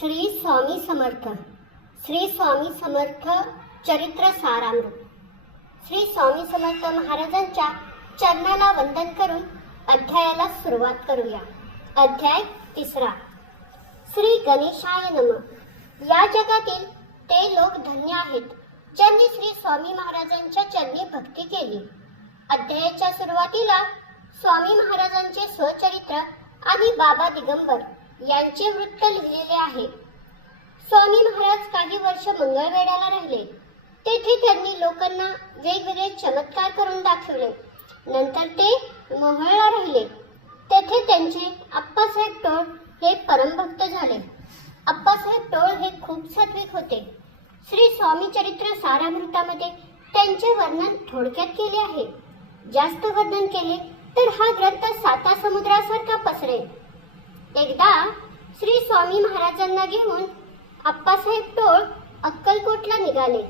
श्री स्वामी समर्थ. श्री स्वामी समर्थ चरित्र सारामृत. श्री स्वामी समर्थ महाराजांच्या चरणाला वंदन करून अध्यायाला सुरुवात करूया. अध्याय 3. श्री गणेशाय नमः. या जगातील ते लोक धन्य आहेत ज्यांनी श्री स्वामी महाराजांच्या चरणी भक्ती केली. अध्यायाच्या सुरुवातीला स्वामी महाराजांचे स्वचरित्र आणि बाबा दिगंबर यांचे वृत्त लिहिलेले आहे. स्वामी महाराज काही वर्ष मंगळवेढ्याला राहिले. तेथे त्यांनी लोकांना वेगवेगळे चमत्कार करून दाखवले. नंतर ते मोहोळला राहिले. तेथे त्यांचे आप्पासाहेब टोळ हे परमभक्त झाले. आप्पासाहेब टोळ हे खूप सात्विक होते. श्री स्वामी चरित्र सारामृतामध्ये त्यांचे वर्णन थोडक्यात केले आहे. जास्त वर्णन केले तर हा ग्रंथ साता समुद्रासारखा पसरेल. एकदा श्री स्वामी महाराजांना घेऊन आप्पासाहेब टोळ अक्कलकोटला निघाले.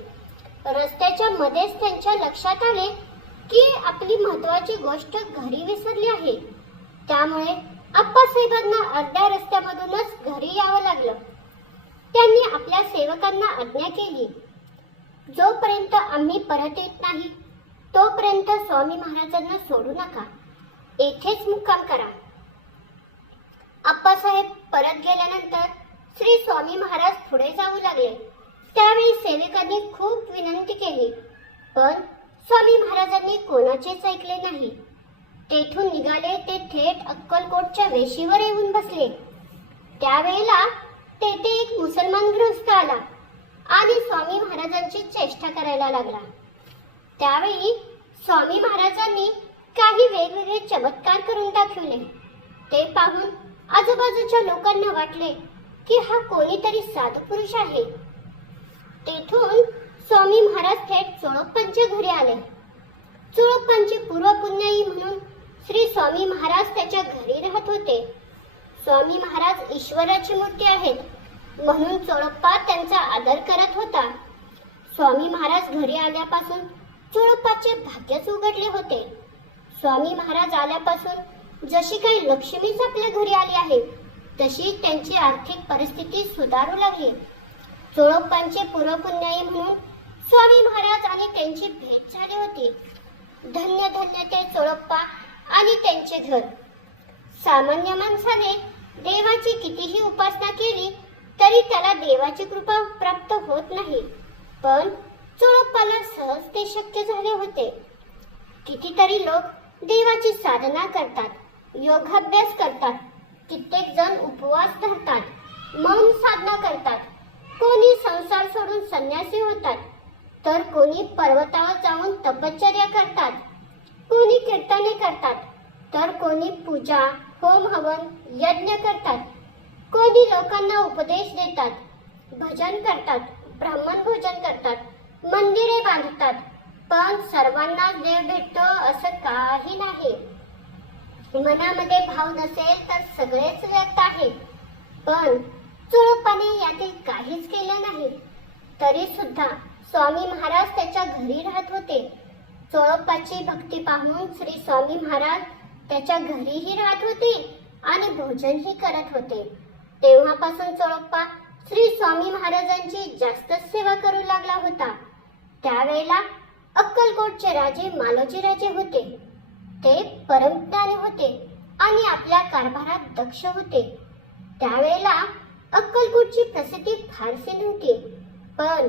रस्त्याच्या मध्येच त्यांच्या लक्षात आले की आपली महत्वाची गोष्ट घरी विसरली आहे. त्यामुळे आप्पासाहेबांना अर्ध्या रस्त्यामधूनच घरी यावं लागलं. त्यांनी आपल्या सेवकांना आज्ञा केली, जोपर्यंत आम्ही परत येत नाही तोपर्यंत स्वामी महाराजांना सोडू नका, येथेच मुक्काम करा. आप्पासाहेब परत गेल्यानंतर श्री स्वामी महाराज पुढे जाऊ लागले. त्यावेळी सेवकांनी खूप विनंती केली, पण स्वामी महाराजांनी कोणाचेच ऐकले नाही. तेथून निघाले ते थेट अक्कलकोटच्या वेशीवर येऊन बसले. त्यावेळेला तेथे एक मुसलमान गृहस्थ आला आणि स्वामी महाराजांची चेष्टा करायला लागला. त्यावेळी स्वामी महाराजांनी काही वेगवेगळे चमत्कार करून दाखवले. ते पाहून आजूबाजूच्या लोकांना वाटले की हा कोणीतरी साधू पुरुष आहे. तेथून स्वामी महाराज थेट चोळप्पांच्या घरी आले. चोळप्पांची पूर्वपुण्याई म्हणून श्री स्वामी महाराज त्याच्या घरी राहत होते. स्वामी महाराज ईश्वराची मूर्ती आहेत म्हणून चोळप्पा त्यांचा आदर करत होता. स्वामी महाराज घरी आल्यापासून चोळप्पाचे भाग्यच उघडले होते. स्वामी महाराज आल्यापासून जशी काही लक्ष्मीच आपल्या घरी आली आहे तशी त्यांची आर्थिक परिस्थिती सुधारू लागली. चोळप्पांचे पूर्वपुण्याई म्हणून स्वामी महाराज आणि त्यांची भेट झाली होती. धन्य धन्य ते चोळप्पा आणि त्यांचे घर. सामान्य माणसाने देवाची कितीही उपासना केली तरी त्याला देवाची कृपा प्राप्त होत नाही, पण चोळप्पाला सहज ते शक्य झाले होते. कितीतरी लोक देवाची साधना करतात, योगाभ्यास करतात, कित्येक जण उपवास धरतात, मौन साधना करतात, कोणी संसार सोडून संन्यासी होतात, तर कोणी पर्वतावर जाऊन तपश्चर्या करतात, कोणी कीर्तने करतात, तर कोणी पूजा, होम हवन, यज्ञ करतात, कोणी लोकांना उपदेश देतात, भजन करतात, ब्राह्मण भोजन करतात, मंदिरे बांधतात. पण सर्वांना देव भेटतो असं काही नाही. मनामध्ये भाव नसेल तर सगळेच व्यक्त आहे. पण चोळप्पाने यातील काहीच केले नाही. तरी सुद्धा स्वामी महाराज त्याच्या घरी राहत होते. चोळप्पाची भक्ती पाहून श्री स्वामी महाराज त्याच्या घरीही राहत होते आणि भोजनही करत होते. तेव्हापासून चोळप्पा श्री स्वामी महाराजांची जास्तच सेवा करू लागला होता. त्यावेळेला अक्कलकोटचे राजे मालोजी राजे होते. ते परमज्ञानी होते आणि आपल्या कारभारात दक्ष होते. त्यावेळेला अक्कलकोटची प्रसिद्धी फारशी नव्हती, पण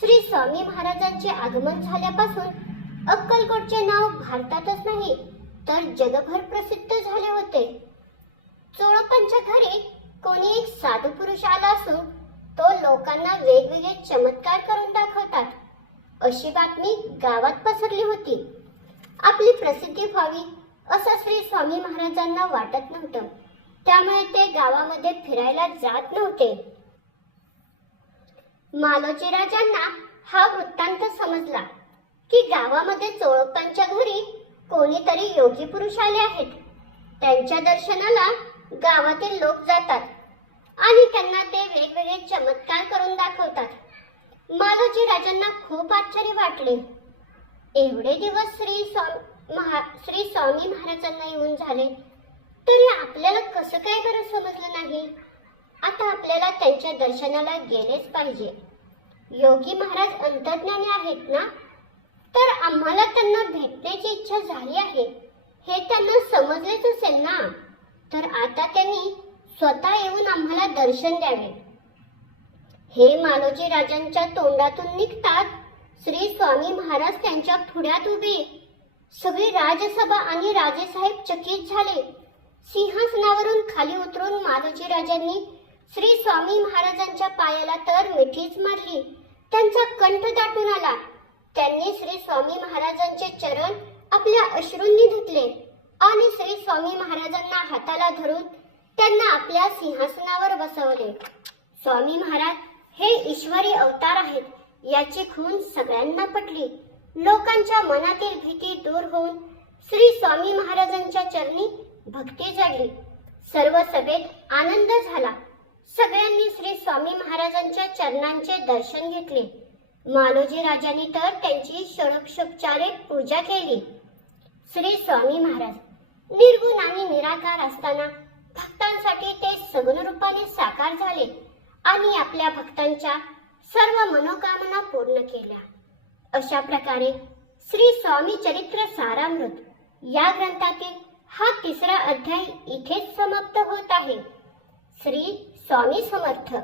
श्री स्वामी महाराजांचे आगमन झाल्यापासून अक्कलकोटचे नाव भारतातच नाही तर जगभर प्रसिद्ध झाले होते. चोळप्पांच्या घरी कोणी एक साधू पुरुष आला असून तो लोकांना वेगवेगळे चमत्कार करून दाखवतात अशी बातमी गावात पसरली होती. आपली प्रसिद्धी व्हावी असं श्री स्वामी महाराजांना वाटत नव्हतं. त्यामुळे ते गावामध्ये फिरायला जात नव्हते. मालोजी राजांना हा वृत्तांत समजला की गावामध्ये चोळप्पांच्या घरी कोणीतरी योगी पुरुष आले आहेत. त्यांच्या दर्शनाला गावातील लोक जातात आणि त्यांना ते वेगवेगळे चमत्कार करून दाखवतात. मालोजी राजांना खूप आश्चर्य वाटले. एवढे दिवस श्री स्वामी महाराजांना येऊन झाले तरी आपल्याला कसं काय बरं समजलं नाही. आता आता आपल्याला त्यांच्या दर्शनाला गेलेच पाहिजे. योगी महाराज अंतर्ज्ञानी आहेत ना, तर आम्हाला त्यांना भेटण्याची इच्छा झाली आहे हे त्यांना समजलेच असेल ना. तर आता त्यांनी स्वतः येऊन आम्हाला दर्शन द्यावे. हे मालोजी राजांच्या तोंडातून निघतात श्री स्वामी महाराज त्यांच्या पुढ्यात उभे. सगळी राजसभा आणि राजेसाहेब चकित झाले. सिंहासनावरून खाली उतरून मालोजी राजांनी श्री स्वामी महाराजांच्या पायाला तर मिठीच मारली. त्यांचा कंठ दाटून आला. त्यांनी श्री स्वामी महाराजांचे चरण आपल्या अश्रूंनी धुतले आणि श्री स्वामी महाराजांना हाताला धरून त्यांना आपल्या सिंहासनावर बसवले. स्वामी महाराज हे ईश्वरी अवतार आहेत याची खूण सगळ्यांना पटली. लोकांच्या मनातील भीती दूर होऊन श्री स्वामी महाराजांच्या चरणी भक्ती जागली. सर्व सभेत आनंद झाला. सगळ्यांनी श्री स्वामी महाराजांच्या चरणांचे दर्शन घेतले. मालोजी राजांनी तर त्यांची षोडशोपचारे पूजा केली. श्री स्वामी महाराज निर्गुण आणि निराकार असताना भक्तांसाठी ते सगुण रूपाने साकार झाले आणि आपल्या भक्तांच्या सर्व मनोकामना पूर्ण केल्या. अशा प्रकारे श्री स्वामी चरित्र सारामृत या ग्रंथातील हा 3रा अध्याय इथेच समाप्त होत आहे. श्री स्वामी समर्थ.